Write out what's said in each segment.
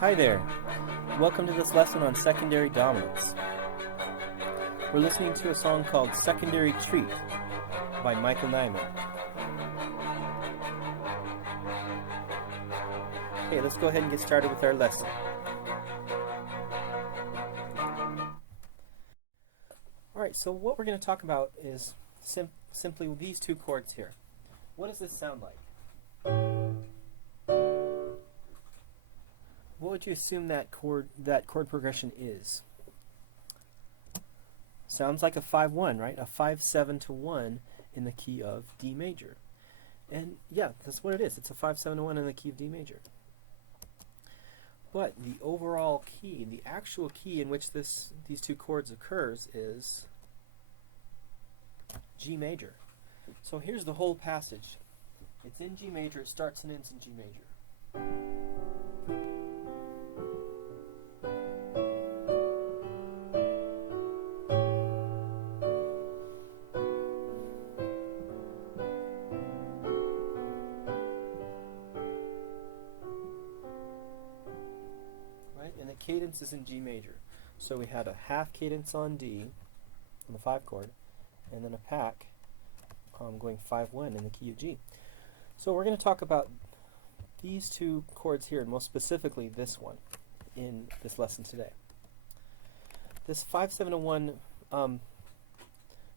Hi there. Welcome to this lesson on secondary dominance. We're listening to a song called Secondary Treat by Michael Nyman. Okay, let's go ahead and get started with our lesson. Alright, so what we're going to talk about is simply these two chords here. What does this sound like? What would you assume that chord progression is? Sounds like a 5-1, right? A 5-7 to 1 in the key of D major. And yeah, that's what it is. It's a 5-7 to 1 in the key of D major. But the overall key, the actual key in which these two chords occurs is G major. So here's the whole passage. It's in G major, it starts and ends in G major. And the cadence is in G major. So we had a half cadence on D, on the 5 chord, and then a pack going 5-1 in the key of G. So we're going to talk about these two chords here, and most specifically this one in this lesson today. This 5-7 to 1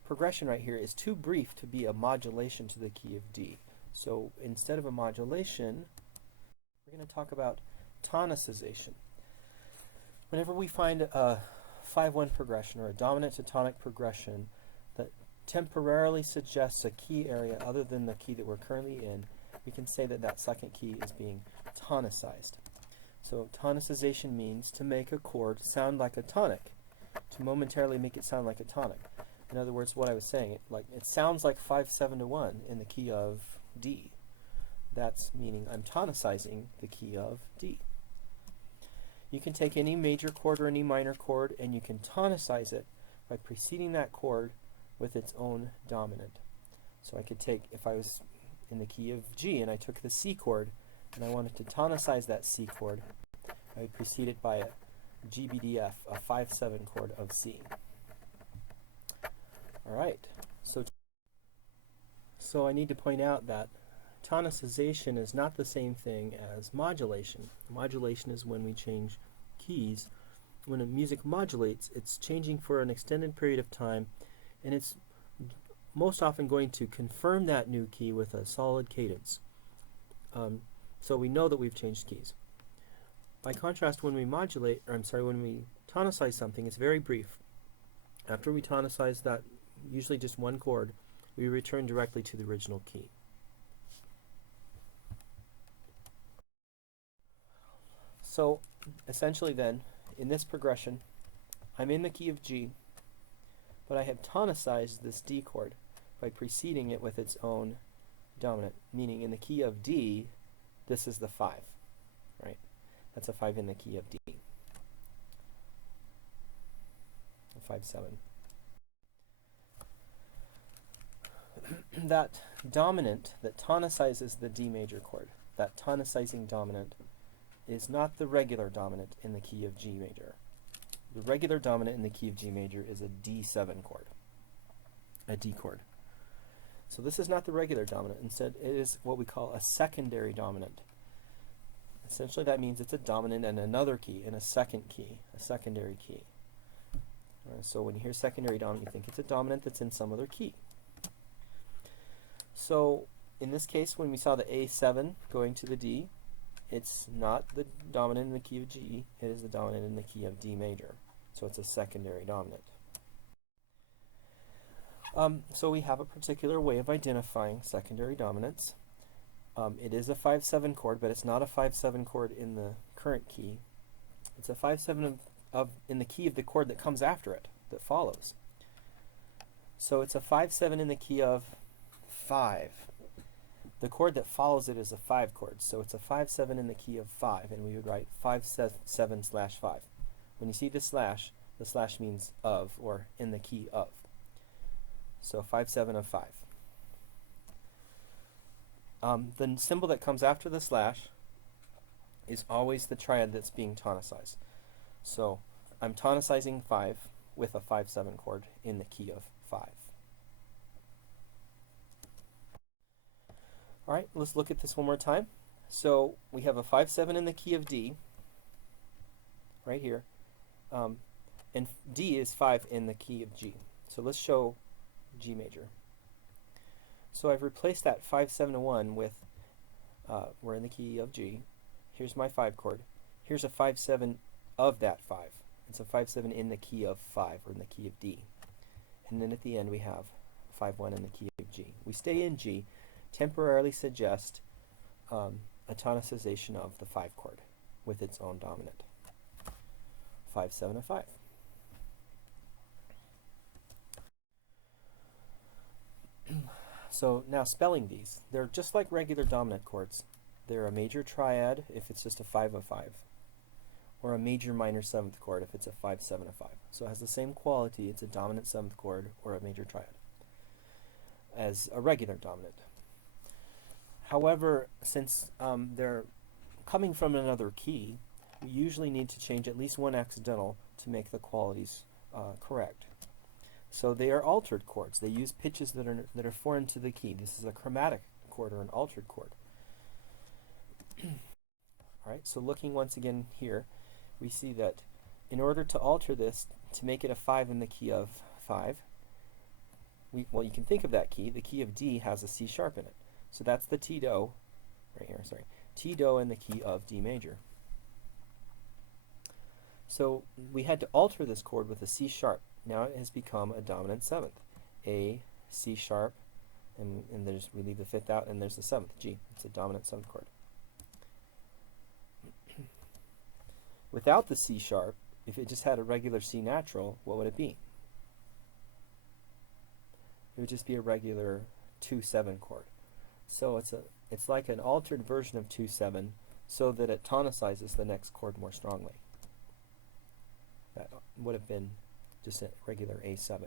progression right here is too brief to be a modulation to the key of D. So instead of a modulation, we're going to talk about tonicization. Whenever we find a 5-1 progression or a dominant to tonic progression that temporarily suggests a key area other than the key that we're currently in, we can say that that second key is being tonicized. So tonicization means to make a chord sound like a tonic, to momentarily make it sound like a tonic. In other words, what I was saying, it sounds like 5-7 to 1 in the key of D. That's meaning I'm tonicizing the key of D. You can take any major chord or any minor chord and you can tonicize it by preceding that chord with its own dominant. So I could take, if I was in the key of G and I took the C chord and I wanted to tonicize that C chord, I would precede it by a G, B, D, F, a 5-7 chord of C. Alright, so I need to point out that tonicization is not the same thing as modulation. Modulation is when we change keys. When a music modulates, it's changing for an extended period of time, and it's most often going to confirm that new key with a solid cadence. So we know that we've changed keys. By contrast, when we when we tonicize something, it's very brief. After we tonicize that, usually just one chord, we return directly to the original key. So essentially then, in this progression, I'm in the key of G, but I have tonicized this D chord by preceding it with its own dominant, meaning in the key of D, this is the 5, right? That's a 5 in the key of D. A 5-7. That dominant that tonicizes the D major chord, that tonicizing dominant, is not the regular dominant in the key of G major. The regular dominant in the key of G major is a D7 chord, a D chord. So this is not the regular dominant. Instead, it is what we call a secondary dominant. Essentially, that means it's a dominant in another key, in a second key, a secondary key. So when you hear secondary dominant, you think it's a dominant that's in some other key. So in this case, when we saw the A7 going to the D, it's not the dominant in the key of G, it is the dominant in the key of D major. So it's a secondary dominant. So we have a particular way of identifying secondary dominants. It is a 5-7 chord, but it's not a 5-7 chord in the current key. It's a 5-7 in the key of the chord that comes after it, that follows. So it's a 5-7 in the key of 5. The chord that follows it is a 5 chord, so it's a 5-7 in the key of 5, and we would write 5-7/5. When you see the slash means of, or in the key of. So 5-7 of 5. The symbol that comes after the slash is always the triad that's being tonicized. So I'm tonicizing 5 with a 5-7 chord in the key of 5. All right, let's look at this one more time. So we have a 5-7 in the key of D, right here, and D is 5 in the key of G. So let's show G major. So I've replaced that 5-7-1 with, we're in the key of G. Here's my 5 chord. Here's a 5-7 of that 5. It's a 5-7 in the key of 5, or in the key of D. And then at the end we have 5-1 in the key of G. We stay in G, temporarily suggest a tonicization of the 5 chord with its own dominant. 5-7 of 5. So now spelling these, they're just like regular dominant chords. They're a major triad if it's just a 5 of 5, or a major minor 7th chord if it's a 5-7 of 5. So it has the same quality, it's a dominant 7th chord or a major triad as a regular dominant. However, since they're coming from another key, we usually need to change at least one accidental to make the qualities correct. So they are altered chords. They use pitches that are foreign to the key. This is a chromatic chord or an altered chord. All right, so looking once again here, we see that in order to alter this, to make it a 5 in the key of 5, well, you can think of that key. The key of D has a C sharp in it. So that's the T-Do, right here, sorry. T-Do in the key of D major. So we had to alter this chord with a C sharp. Now it has become a dominant 7th. A, C sharp, and we leave the 5th out, and there's the 7th, G. It's a dominant 7th chord. Without the C sharp, if it just had a regular C natural, what would it be? It would just be a regular 2-7 chord. So it's like an altered version of 2-7, so that it tonicizes the next chord more strongly. That would have been just a regular A7.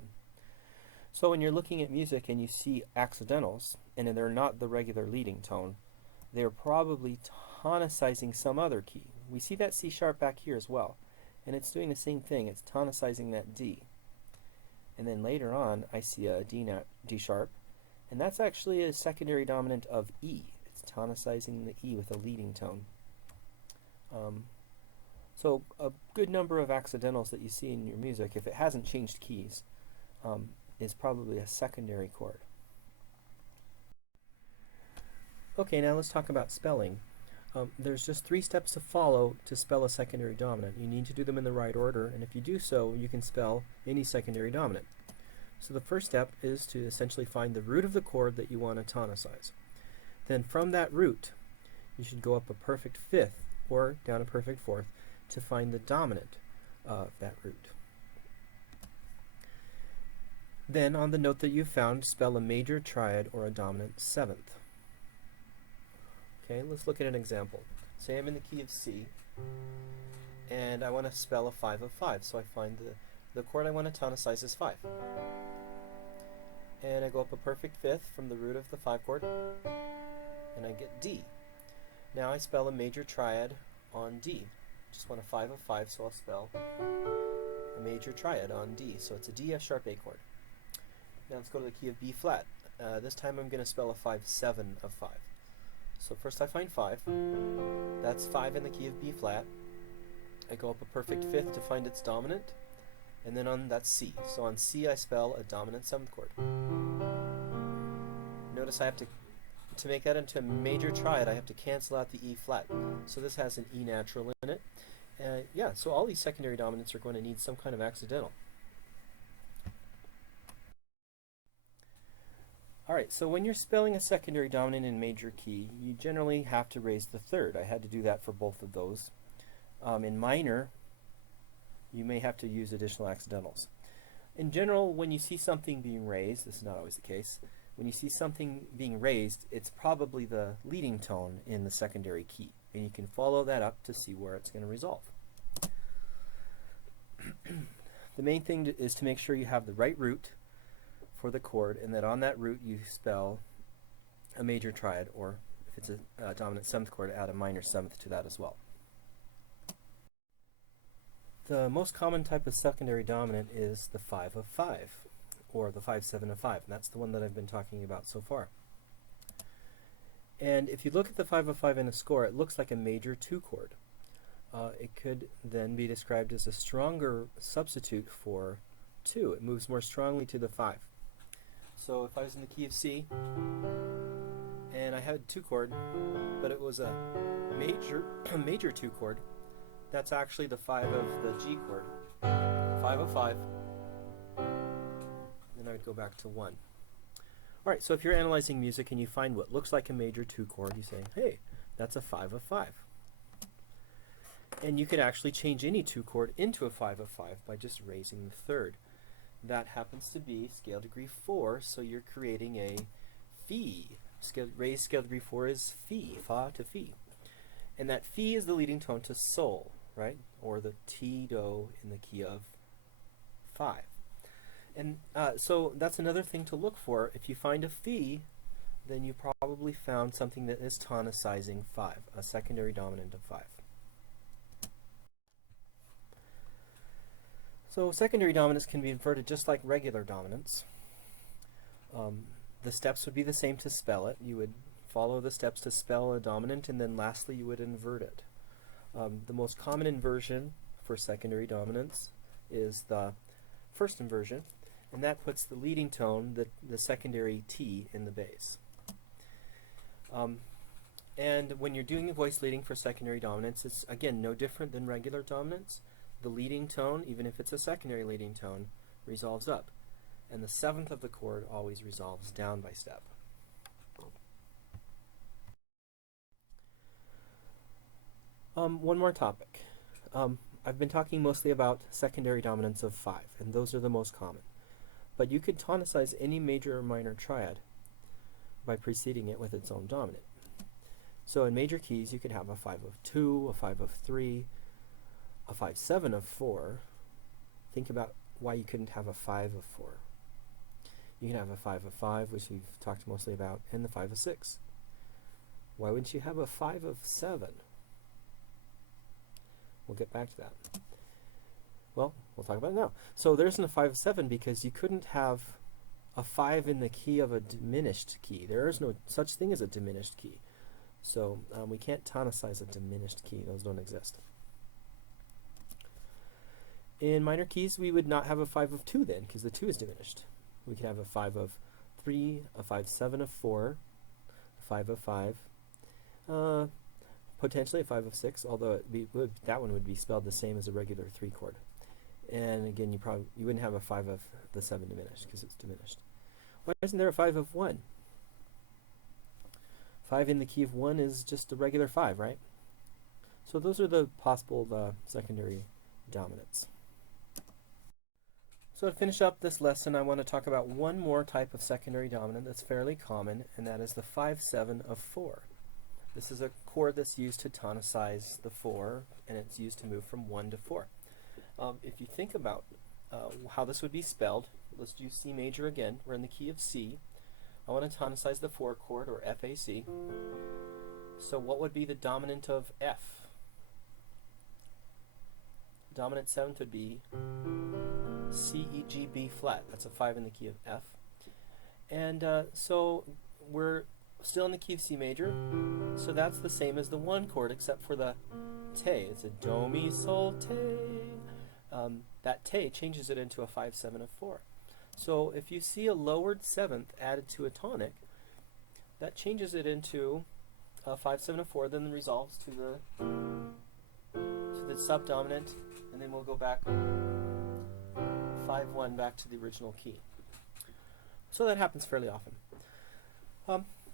So when you're looking at music and you see accidentals, and they're not the regular leading tone, they're probably tonicizing some other key. We see that C sharp back here as well, and it's doing the same thing. It's tonicizing that D. And then later on, I see a D sharp, and that's actually a secondary dominant of E. It's tonicizing the E with a leading tone. So a good number of accidentals that you see in your music, if it hasn't changed keys, is probably a secondary chord. Okay, now let's talk about spelling. There's just 3 steps to follow to spell a secondary dominant. You need to do them in the right order, and if you do so, you can spell any secondary dominant. So the first step is to essentially find the root of the chord that you want to tonicize. Then from that root, you should go up a perfect 5th or down a perfect 4th to find the dominant of that root. Then on the note that you found, spell a major triad or a dominant 7th. Okay, let's look at an example. Say I'm in the key of C, and I want to spell a 5 of 5, so I find the chord I want to tonicize is 5. And I go up a perfect 5th from the root of the 5 chord, and I get D. Now I spell a major triad on D. Just want a 5 of 5, so I'll spell a major triad on D. So it's a D, F sharp, A chord. Now let's go to the key of B flat. This time I'm going to spell a 5-7 of 5. So first I find 5. That's 5 in the key of B flat. I go up a perfect 5th to find its dominant, and then that's C. So on C I spell a dominant 7th chord. Notice I have to make that into a major triad, I have to cancel out the E flat. So this has an E natural in it. Yeah, so all these secondary dominants are going to need some kind of accidental. Alright, so when you're spelling a secondary dominant in major key, you generally have to raise the 3rd. I had to do that for both of those. In minor, you may have to use additional accidentals. In general, when you see something being raised, this is not always the case, when you see something being raised, it's probably the leading tone in the secondary key, and you can follow that up to see where it's going to resolve. The main thing is to make sure you have the right root for the chord, and that on that root you spell a major triad, or if it's a dominant 7th chord, add a minor 7th to that as well. The most common type of secondary dominant is the 5 of 5, or the 5-7 of 5, and that's the one that I've been talking about so far. And if you look at the 5 of 5 in a score, it looks like a major 2 chord. It could then be described as a stronger substitute for 2. It moves more strongly to the 5. So if I was in the key of C, and I had 2 chord, but it was a major 2 chord, that's actually the 5 of the G chord. 5 of 5. Then I would go back to 1. Alright, so if you're analyzing music and you find what looks like a major 2 chord, you say, hey, that's a 5 of 5. And you could actually change any 2 chord into a 5 of 5 by just raising the third. That happens to be scale degree 4, so you're creating a Phi. Raised scale degree 4 is Phi, Fa to Phi. And that Phi is the leading tone to Sol, right? Or the T Do in the key of 5. And so that's another thing to look for. If you find a Phi, then you probably found something that is tonicizing 5, a secondary dominant of 5. So secondary dominants can be inverted just like regular dominants. The steps would be the same to spell it. You would follow the steps to spell a dominant, and then lastly you would invert it. The most common inversion for secondary dominants is the first inversion, and that puts the leading tone, the secondary T, in the bass. And when you're doing the voice leading for secondary dominants, it's again no different than regular dominants. The leading tone, even if it's a secondary leading tone, resolves up, and the 7th of the chord always resolves down by step. One more topic. I've been talking mostly about secondary dominants of 5, and those are the most common. But you could tonicize any major or minor triad by preceding it with its own dominant. So in major keys, you could have a 5 of 2, a 5 of 3, a 5-7 of 4. Think about why you couldn't have a 5 of 4. You can have a 5 of 5, which we've talked mostly about, and the 5 of 6. Why wouldn't you have a 5 of 7? We'll get back to that. Well, we'll talk about it now. So there isn't a 5 of 7 because you couldn't have a 5 in the key of a diminished key. There is no such thing as a diminished key. So we can't tonicize a diminished key. Those don't exist. In minor keys, we would not have a 5 of 2 then, because the 2 is diminished. We could have a 5 of 3, a 5-7 of 4, a 5 of 5, potentially a 5 of 6, although that one would be spelled the same as a regular 3 chord. And again, you wouldn't have a 5 of the 7 diminished, because it's diminished. Why isn't there a 5 of 1? 5 in the key of 1 is just a regular 5, right? So those are the possible secondary dominants. So to finish up this lesson, I want to talk about one more type of secondary dominant that's fairly common, and that is the 5-7 of 4. This is a chord that's used to tonicize the 4, and it's used to move from 1 to 4. If you think about how this would be spelled, let's do C major again. We're in the key of C. I want to tonicize the 4 chord, or FAC. So what would be the dominant of F? Dominant 7th would be C, E, G, B flat. That's a 5 in the key of F. And so we're still in the key of C major, so that's the same as the 1 chord except for the te. It's a do, mi, sol, te. That te changes it into a 5-7 of 4. So if you see a lowered 7th added to a tonic, that changes it into a 5-7 of 4, then resolves to the subdominant, and then we'll go back 5-1 back to the original key. So that happens fairly often.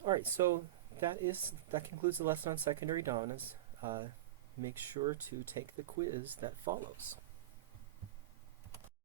Alright, so that concludes the lesson on secondary dominants. Make sure to take the quiz that follows.